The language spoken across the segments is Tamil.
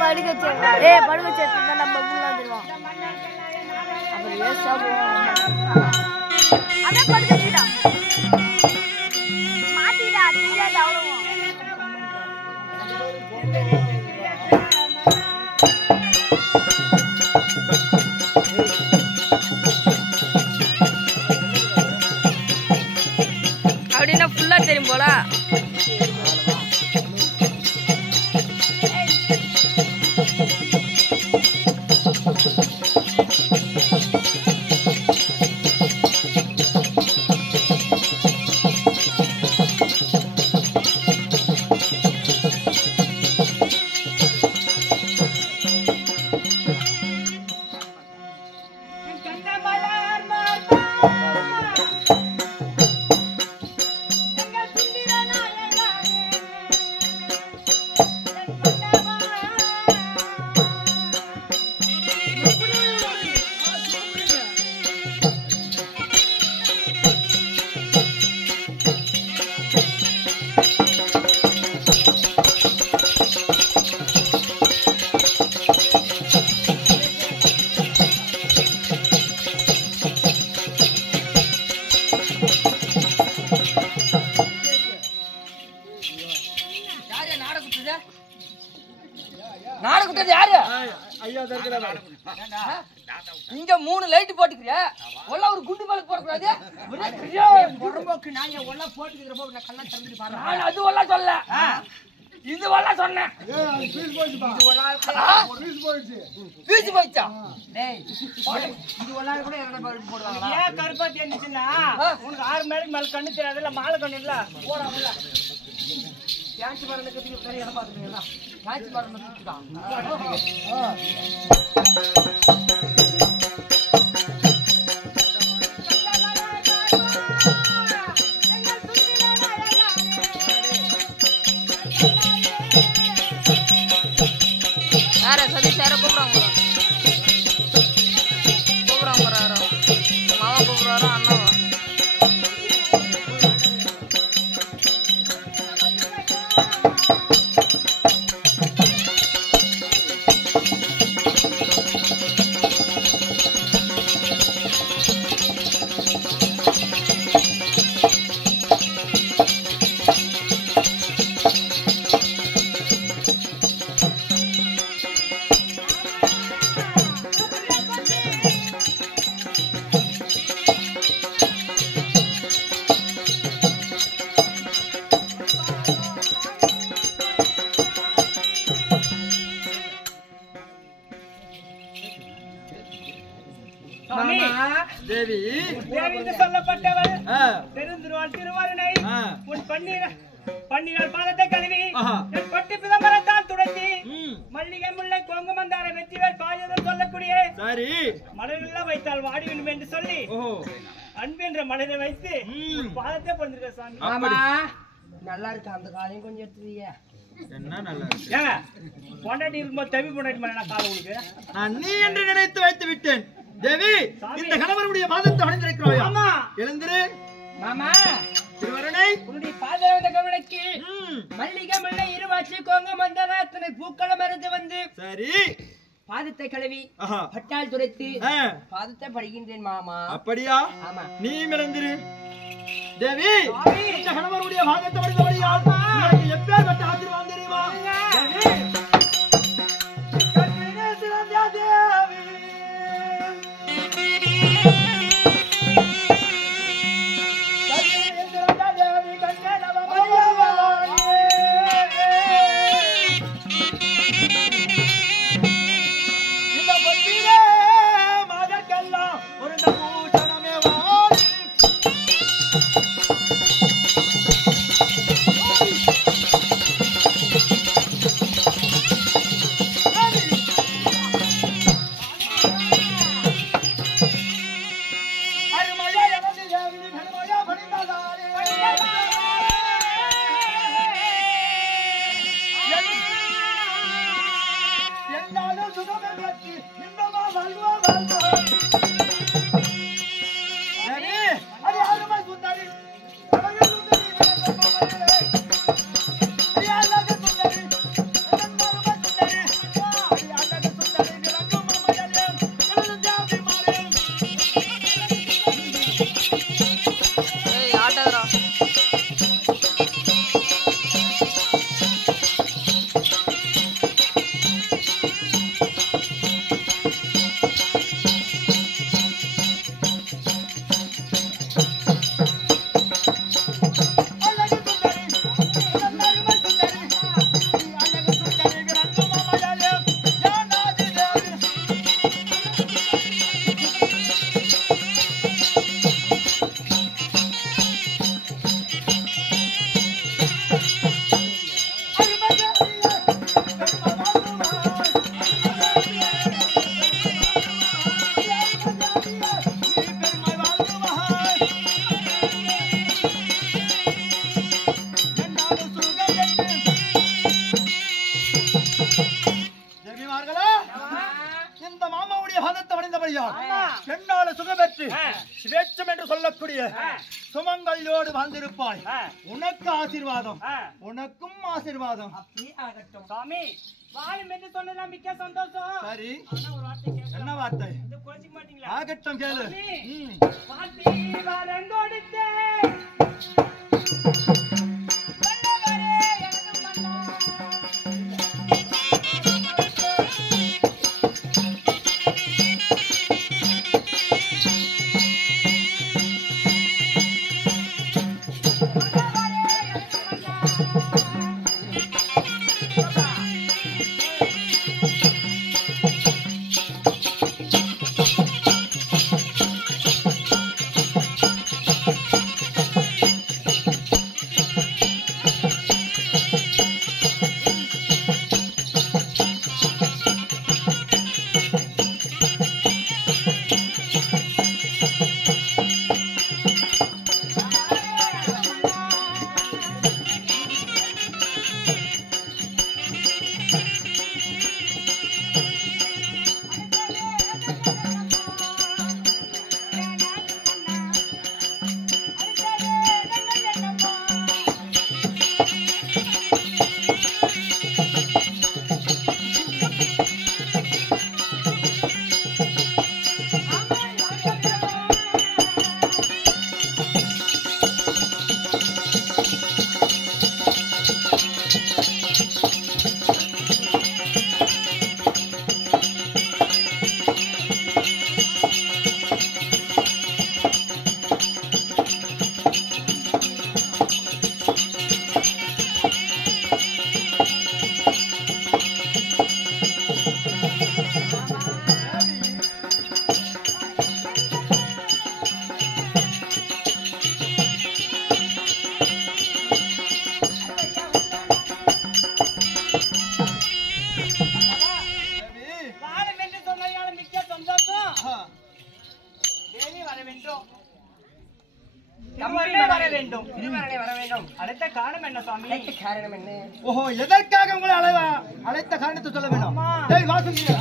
படுக்க சேர்த்து தான் நம்ம உள்ள வந்துருவோம். அப்புறம் ஏசா அதான் படுக்க வச்சுடா மாத்திடா தெரியாது அவ்வளவு. அப்படின்னா ஃபுல்லா தெரியும் போல. இங்க 3 லைட் போட்டுக்கிறியா? ஒல்ல ஒரு குண்டு பல்ப் போட கூடாது. பொறம்போக்கு நாங்க ஒல்ல போட்டுக்கிறப்போ நான் கண்ணா திறந்துட்டு பாறேன். நான் அது ஒல்ல சொல்ல. இது ஒல்ல சொன்னேன். ஏய் பீஸ் போயிடுப்பா. இது ஒல்ல பீஸ் போயிடுச்சு. பீஸ் போயிடுச்சா? டேய் இது ஒல்ல கூட என்ன பல்ப் போடுவாங்களா? ஏன் கருப்பா தெரிஞ்சிச்சுனா உனக்கு 6 மணிக்கு மேல கண்ணு தெரியாதுல, மாலை கண்ணு இல்ல. போடா உள்ள. டான்ஸ் பாருங்க கத்திக்கு சரி இடம் பாத்துறீங்களா? டான்ஸ் பாருங்க சுத்துடா. யார சதி சேர கூப்பிடுறாங்க போறாரோ மாமா கூப்பிடுறாரோ அண்ணாவா? தேவி தேவி சொல்லப்பட்டவள் பெருந்திருவாள் திருவாரனை உன் பன்னிரால் பாதத்தை கழுவி என் பட்டு பிதம்பரத்தால் துடைத்தி மல்லிகை முல்லை கோங்கு மந்தார வெற்றிவேல் பாயதம் சொல்லக்கூடிய மலரெல்லாம் வைத்தால் வாடிவிடும் என்று சொல்லி அன்பு என்ற மலரை வைத்து பாதத்தை படுத்திருக்க சாமி. ஆமா நல்லா இருக்கு. அந்த காலையும் கொஞ்சம் எடுத்துறீங்க. என்ன நல்லா இருக்கு. ஏங்க பொண்டாட்டி இருக்கும்போது தவி பொண்டாட்டி மேல நான் காலை உங்களுக்கு நான் நீ என்று நினைத்து வைத்து விட்டேன். தேவி இந்த கணவருடைய பாதத்தை அணிந்திருக்கிறாய். ஆமா எழுந்திரு மாமா. திருவருணை உன்னுடைய பாதத்தை கவனிக்கு மல்லிகை முல்லை இருவாச்சி கோங்க மந்தார அத்தனை பூக்களை மருந்து வந்து சரி பாதத்தை கழுவி பட்டால் துரைத்து பாதத்தை படுகின்றேன் மாமா. அப்படியா? ஆமா நீ எழுந்திரு. தேவி இந்த கணவருடைய பாதத்தை படுத்தபடியா உங்களுக்கு எப்பேற்பட்ட ஆசீர்வாதம் தெரியுமா? என்னால சுகபெற்று சுவேட்சம் என்று சொல்லக்கூடிய சுமங்கல்யோடு வாழ்ந்திருப்பாய். உனக்கு ஆசீர்வாதம், உனக்கும் ஆசீர்வாதம். சாமி வாழும் என்று சொன்னா மிக்க சந்தோஷம். சரி, ஒரு வார்த்தை கேட்கலாம். என்ன வார்த்தை? கோச்சிக்க மாட்டீங்களா? ஆகட்டும், கேளு. வார்த்தை வரங்கொடுத்தே அழைத்த காரணம் என்ன சுவாமி? காரணம் என்ன? ஓஹோ, எதற்காக உங்களை அழைத்த காரணத்தை சொல்ல வேண்டும். டேய் வாசுங்க.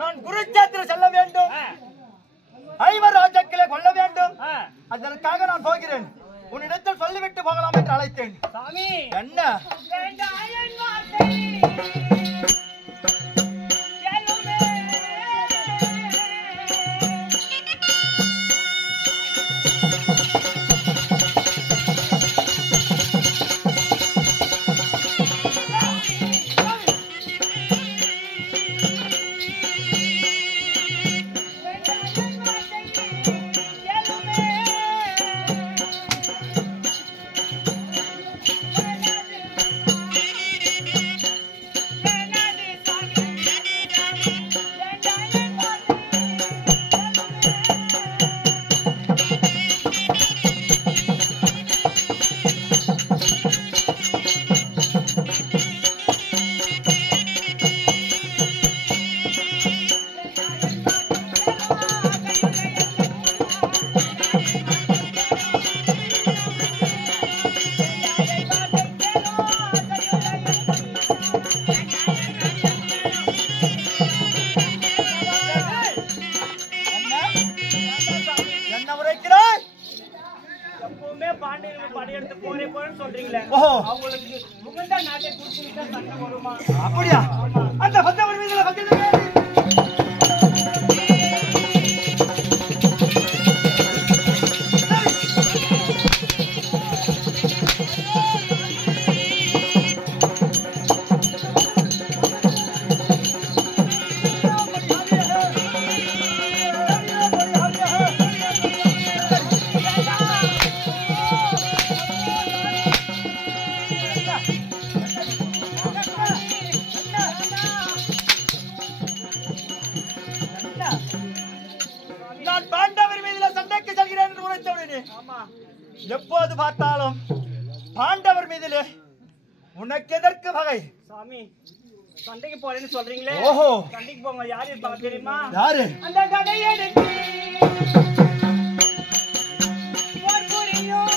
நான் குருச்சேத்திரம் செல்ல வேண்டும், ஐவர் ராஜாக்களை கொல்ல வேண்டும். அதற்காக நான் போகிறேன். உன்னிடத்தில் சொல்லிவிட்டு போகலாம் என்று அழைத்தேன். என்ன? படையெடுத்து போறேன்னு சொல்றீங்களே, ஓஹோ அவங்களுக்கு உகந்த நாட்டை குறிச்சுக்கிட்டா சண்டை வருமா? அப்படியா? அந்த பத்தவர் மீதுல பக்கத்துல நான் பாண்டவர் மீதுல சண்டைக்கு செல்கிறேன் என்று உரைத்தவுடனே எப்போது பார்த்தாலும் பாண்டவர் மீதிலே உனக்கு எதற்கு வகை? சாமி, சண்டைக்கு போறேன்னு சொல்றீங்களே, ஓஹோ சண்டைக்கு போங்க. யாரு இருப்பாங்க தெரியுமா? யாரு? அந்த கதையெடுத்து போர் புரியும்.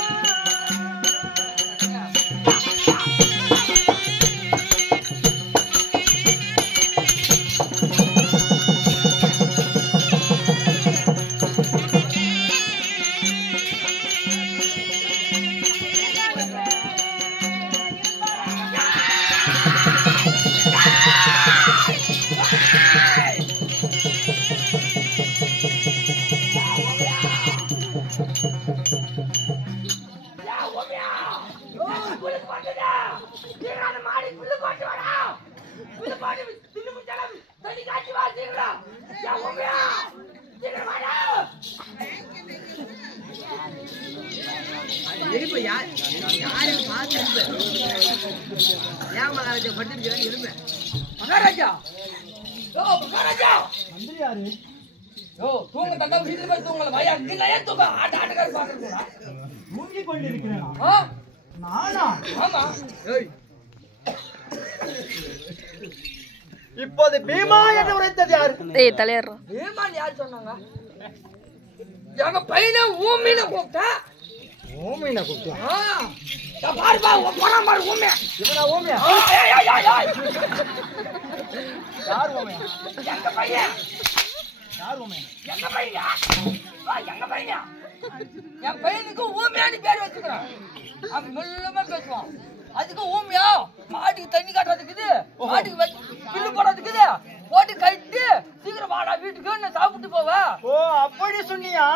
தூங்கிக் கொண்டிருக்கிறேன் நானா? இப்போது பீமா என்று உரைத்தது யாரு? தலையர் பீமான் யார் சொன்னாங்க? எங்க பையனை ஊமின்னு கூப்பிட்டா. ஓமினா கூப்பிட்டா? பாருப்பா போறான் பாரு ஊமே. இவனா ஓமியா? யார் ஓமியா? எங்க பையன். யார் ஓமியா? எங்க பையன். எங்க பையன். என் பையனுக்கு ஊமியான்னு பேர் வச்சுக்கிறான். அவன் மெல்லமா பேசுவான். அதுக்கு ஊமியா மாட்டுக்கு தண்ணி காட்டுறதுக்குது, மாட்டுக்கு பில்லு போடுறதுக்குது, போட்டு கட்டி சீக்கிரம் வாடா வீட்டுக்கு நான் சாப்பிட்டு போவேன். ஓ அப்படி சொன்னியா?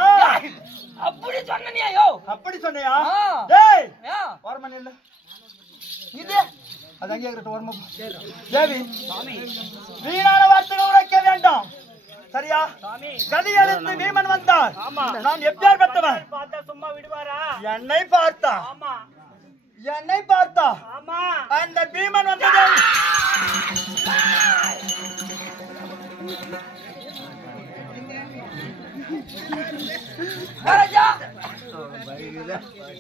அப்படி சொன்னியா? யோ அப்படி சொன்னியா? ஆ. டேய் ஏன் வரமன் இல்ல இது அது அங்கே இருக்கட்டும். வரமா தேவி வீணான வார்த்தைகள் உரைக்க வேண்டாம், சரியா? கதையெடுத்து பீமன் வந்தார். நான் எப்பேர் பெற்றவன்? பார்த்தா சும்மா விடுவாரா? என்னை பார்த்தா? ஆமா என்னை பார்த்தா? ஆமா. அந்த பீமன் வந்தது மகாராஜா.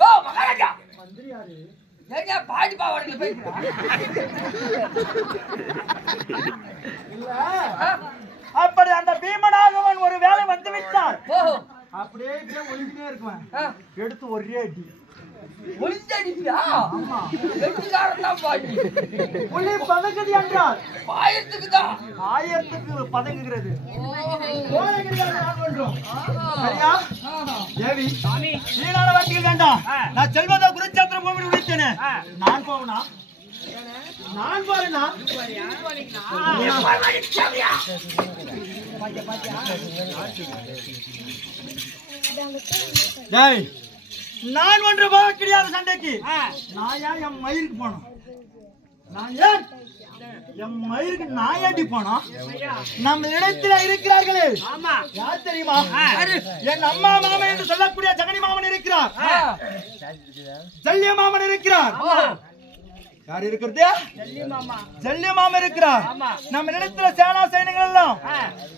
ஓ மகாராஜா. ஏங்க பாடி பாவாடையில போய்க்கிறா? அப்படி அந்த பீமனாகவன் ஒரு வேலை வந்து விட்டார். ஓ அப்படியே ஒளிஞ்சிட்டே இருக்குவேன். எடுத்து ஒரே அடி ஒளிஞ்சடிப்பியா? வெட்டிக்காரன் தான் பாடி. புலி பதங்குது என்றால் பாயத்துக்கு தான். ஆயிரத்துக்கு பதங்குகிறது. சரியா தேவி? வீணான வார்த்தைகள் வேண்டாம். நான் செல்வதா குருச்சேத்திர பூமியில் உழைத்தேனே, நான் போவனா? நான் போறேனா? டேய் நான் ஒன்று போக கிடையாது சண்டைக்கு. நான் ஏன் என் மயிருக்கு போனோம்? நான் ஏன் என் மயிருக்கு நான் ஏண்டி போனோம்? நம்ம இடத்துல இருக்கிறார்களே யார் தெரியுமா? என் அம்மா மாமன் என்று சொல்லக்கூடிய ஜெகனி மாமன் இருக்கிறார், ஜல்லிய மாமன் இருக்கிறார். யார் இருக்கிறது? ஜல்லிய மாமன் இருக்கிறார். நம்ம இடத்துல சேனா சைனிகள் எல்லாம்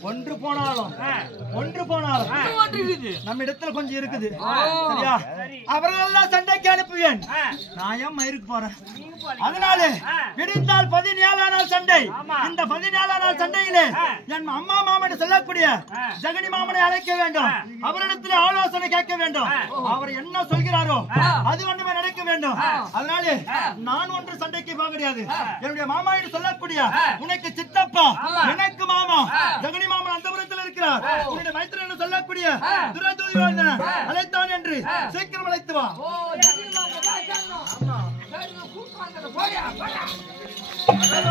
ஒன்று போனாலும் நம்ம இடத்துல கொஞ்சம் இருக்குது, சரியா? அவர்கள் தான் சண்டைக்கு அனுப்புவேன். நான் ஏன் மயிருக்கு போறேன்? அதனால விடிந்தால் 17 நாள் சண்டை. இந்த 17 நாள் சண்டையிலே என் அம்மா மாமன் சொல்லக்கூடிய ஜெகனி மாமனை அழைக்க வேண்டும். அவரிடத்தில் ஆலோசனை கேட்க வேண்டும். அவர் என்ன சொல்கிறாரோ அது ஒன்றுமே நடக்க வேண்டும். வேண்டும். அதனால நான் ஒன்று சண்டைக்கு போக கிடையாது. என்னுடைய மாமா என்று சொல்லக்கூடிய உனக்கு சித்தப்பா, எனக்கு மாமா, ஜெகனி மாமா அந்த புறத்தில் இருக்கிறார். உன்னுடைய மைத்திரன் என்று சொல்லக்கூடிய துரஜோதிவாளன் அழைத்தான் என்று சீக்கிரம் அழைத்து வா. ஓ கூப்பிட்டு போறியா